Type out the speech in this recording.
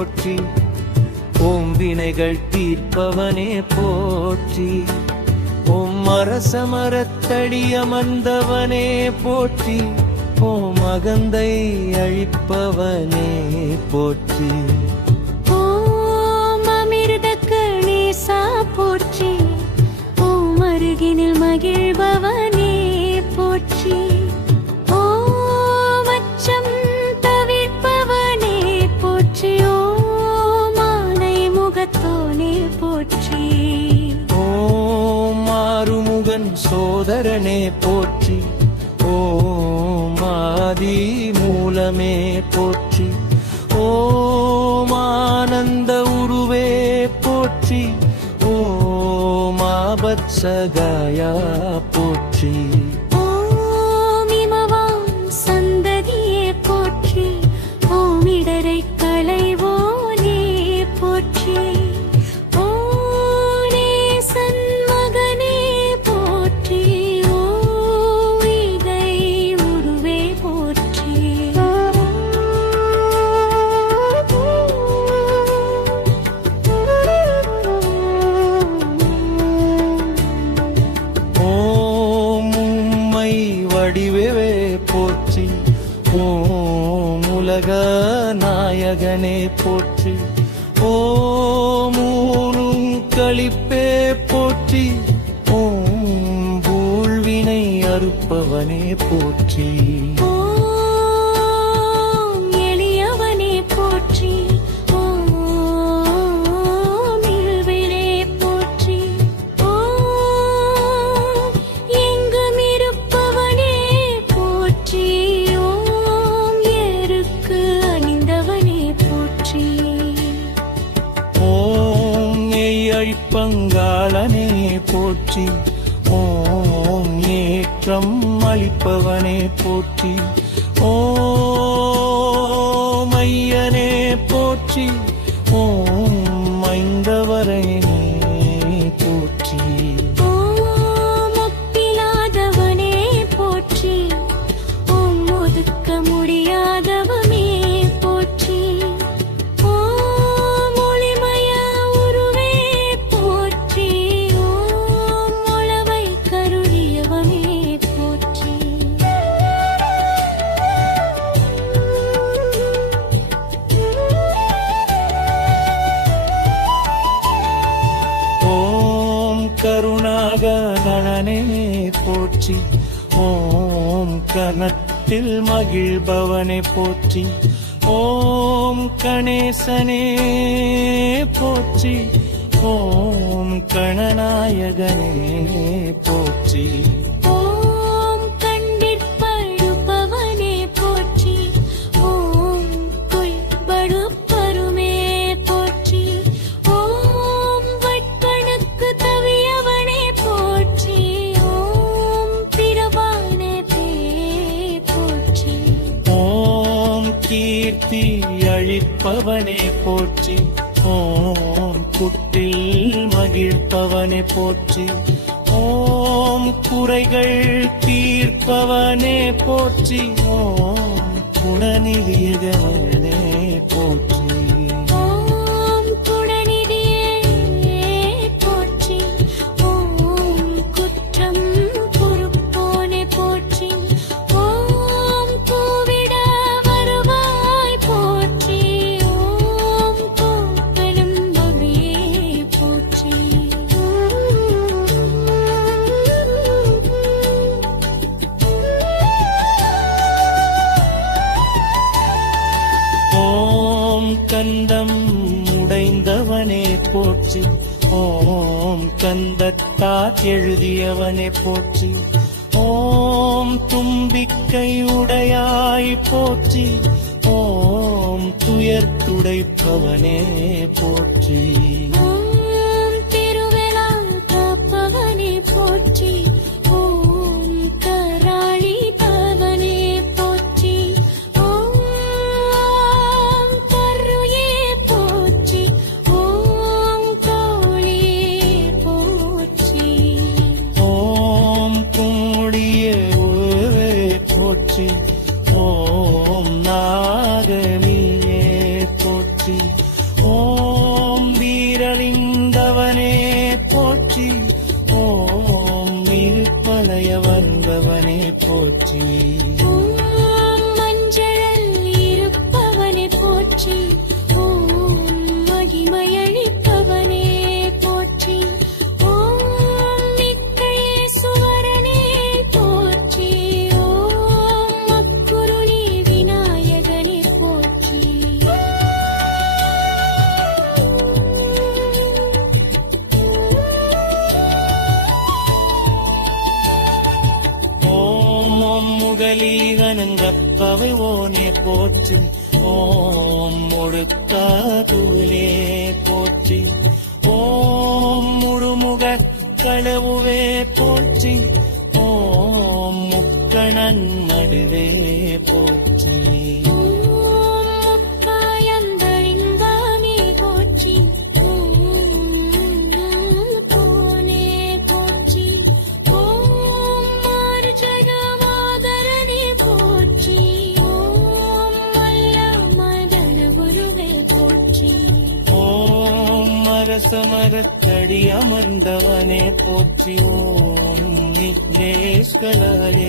போற்றி. ஓம் வினைகள் தீர்ப்பவனே போற்றி. ஓம் அரசமரத்தடி அமர்ந்தவனே போற்றி. ஓம் அகந்தை அழிப்பவனே போற்றி. ஓம் அமிர்த கணேசா போற்றி. ஓம் அருகினில் மகிழ்பவனே போற்றி. ஓம் அச்சம் தவிர்ப்பவனே போற்றி. ஓம் ஆனை முகத்தோனே போற்றி. ஓம் ஆறுமுகன் சோதரனே போற்றி. ஓம் ஆதி மூலமே போற்றி. ஓம் ஆனந்த உருவே போற்றி. ஓம் ஆபத்சகாயா போற்றி. ஓம் இமவான் சந்ததியே போற்றி. ஓம் இடரை களைவோனே போற்றி. ஓம் நேசன் மகனே போற்றி. ஓம் இதை உருவே போற்றி. ஓம் உம்மை வடிவே போற்றி. ஓம் உலக நாயகனே போற்றி. ஓம் ஊனும் களிப்பே போற்றி. ஓம் பூழ்வினை அறுப்பவனே போற்றி. ஓம் எளியவனே போற்றி. ஓம் இல்விலே போற்றி. ஓம் எங்கும் இருப்பவனே போற்றி. ஓம் எருக்கு அணிந்தவனே போற்றி. ஓம் மெய் அழிப்பங்காளனே போற்றி. ஓம் ஏற்றம் அளிப்பவனே போற்றி. ஓம் ஐயனே போற்றி. ஓம் ஐந்தவரனே போற்றி. ஓம் ஒப்பிலாதவனே போற்றி. ஓம் ஒதுக்க முடியாதவமே போற்றி. ஓம் ஒளிமய உருவே போற்றி. ஓம் உளவை கருளியவமே போற்றி. ஓம் கருணாகணனே போற்றி. ஓம் கனத்தில் மகிழ்பவனே போற்றி. ஓம் கணேசனே போற்றி. ஓம் கணநாயகனே போற்றி. ஓம் கண்டிற்பழுப்பவனே போற்றி. ஓம் கொள்படுப்பருமே போற்றி. ஓம் வட்கணக்கு தவியவனே போற்றி. ஓம் பிரபானே போற்றி. ஓம் கீர்த்தி அழிப்பவனே போற்றி. ஓம் குட்டில் மகிழ்ப்பவனே போற்றி. ஓம் குறைகள் தீர்ப்பவனே போற்றி. ஓம் குணநிதியகனே போற்றி. ஓம் குணநிதியே போற்றி. ஓம் குற்றம் பொறுப்போனே போற்றி. ஓம் கூவிட வருவாய் போற்றி. ஓம் கோப்பெரும் வகையே போற்றி. ஓம் கந்தம் உடைந்தவனே போற்றி. ஓம் கந்தத்தால் எழுதியவனே போற்றி. ஓம் தும்பிக்கை உடையாய் போற்றி. ஓம் துயர் துடைப்பவனே போற்றி. ஓம் திருவெளால் காப்பவனே போற்றி. ஓம் கராளி பவனே போற்றி. ஓம் கருயே போற்றி. ஓம் கோழியே போற்றி. ஓம் கூடிய உருவே போற்றி. ஓம் நாகனியே போற்றி. போற்றி. ஓம் மஞ்சள் இருப்பவனே போற்றி. ஓம் மகிமையளிப்பவனே போற்றி. ஓம் நித்திய சுவரனே போற்றி. ஓம் மக்குருணி விநாயகனே போற்றி. ஓம் முகலீகனங்கப்பவை ஓனே போற்றி. ஓம் ஒடுக்காதுலே போற்றி. ஓம் முழுமுக களவுவே போற்றி. ஓம் முக்கணன் மடுவே போற்றி. ஓம் முக்காயந்தழிந்தானே போற்றி. ஓம் கோனே போற்றி. ஓம் மார்ஜகமாதரனே போற்றி. ஓம் மல்ல மதன குருவே போற்றி. ஓம் மரசமரத்தடி அமர்ந்தவனே போற்றி. ஓம் விக்னேஸ்வராய